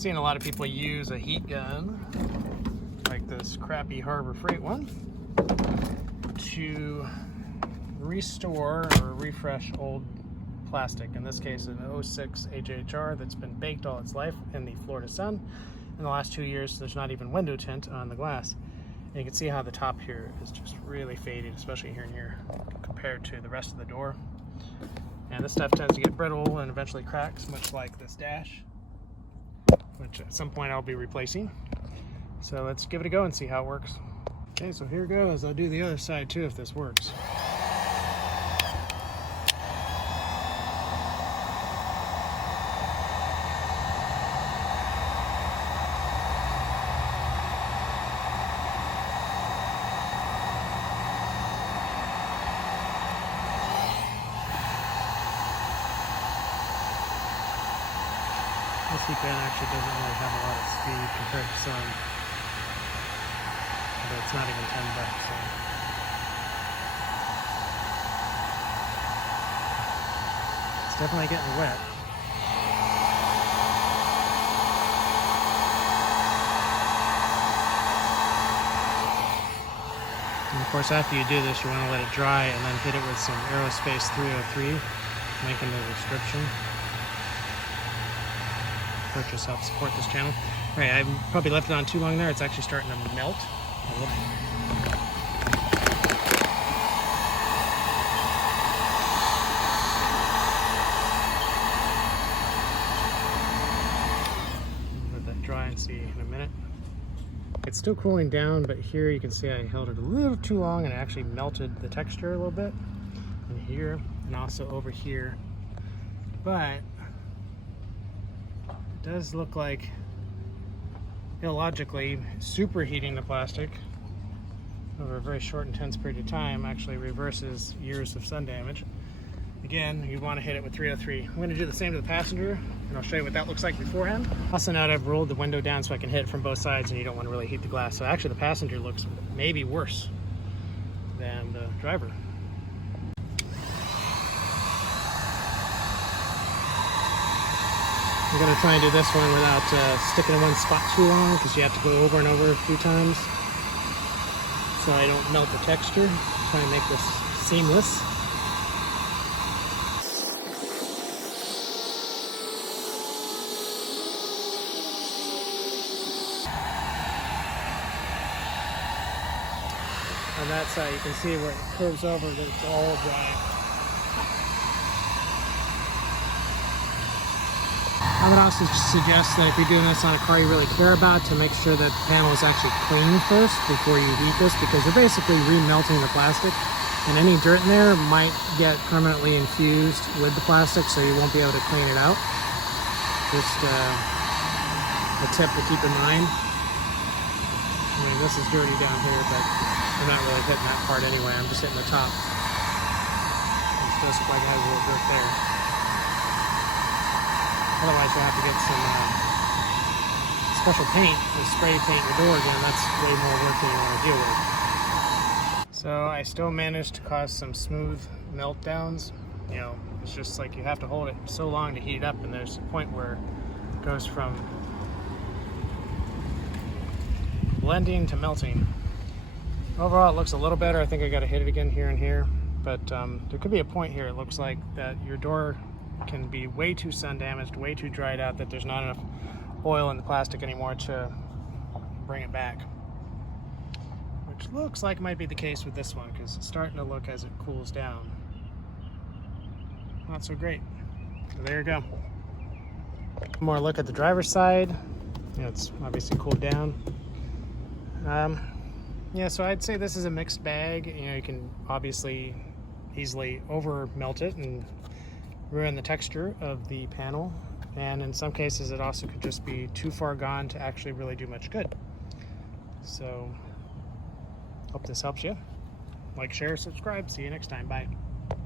Seen a lot of people use a heat gun, like this crappy Harbor Freight one, to restore or refresh old plastic. In this case, an 06 HHR that's been baked all its life in the Florida sun. In the last 2 years, there's not even window tint on the glass. And you can see how the top here is just really faded, especially here and here, compared to the rest of the door. And this stuff tends to get brittle and eventually cracks, much like this dash, which at some point I'll be replacing. So let's give it a go and see how it works. Okay, so here goes. I'll do the other side too if this works. This heat gun actually doesn't really have a lot of speed compared to some, but it's not even $10, so. It's definitely getting wet. And of course, after you do this, you want to let it dry and then hit it with some Aerospace 303, making the description. Purchase helps support this channel. All right, I probably left it on too long there. It's actually starting to melt a little. Let that dry and see in a minute. It's still cooling down, but here you can see I held it a little too long and it actually melted the texture a little bit. And here, and also over here. But does look like, illogically, superheating the plastic over a very short, intense period of time actually reverses years of sun damage. Again, you want to hit it with 303. I'm going to do the same to the passenger, and I'll show you what that looks like beforehand. Also, now that I've rolled the window down so I can hit it from both sides, and you don't want to really heat the glass. So actually, the passenger looks maybe worse than the driver. I'm going to try and do this one without sticking in one spot too long, because you have to go over and over a few times so I don't melt the texture. Try and make this seamless. On that side, you can see where it curves over that it's all dry. I would also suggest that if you're doing this on a car you really care about, to make sure that the panel is actually clean first before you heat this, because you're basically remelting the plastic, and any dirt in there might get permanently infused with the plastic, so you won't be able to clean it out. Just a tip to keep in mind. I mean, this is dirty down here, but I'm not really hitting that part anyway. I'm just hitting the top. It does look like it has a little dirt there. Otherwise, you'll have to get some special paint to spray paint the door again. That's way more work than you want to deal with. So I still managed to cause some smooth meltdowns. You know, it's just like you have to hold it so long to heat it up, and there's a point where it goes from blending to melting. Overall, it looks a little better. I think I got to hit it again here and here, but there could be a point here, it looks like, that your door can be way too sun damaged, way too dried out, that there's not enough oil in the plastic anymore to bring it back. Which looks like might be the case with this one, because it's starting to look, as it cools down, not so great. So there you go. One more look at the driver's side. You know, it's obviously cooled down. Yeah, so I'd say this is a mixed bag. You know, you can obviously easily over melt it and ruin the texture of the panel, and in some cases it also could just be too far gone to actually really do much good. So hope this helps you. Like, share, subscribe. See you next time. Bye.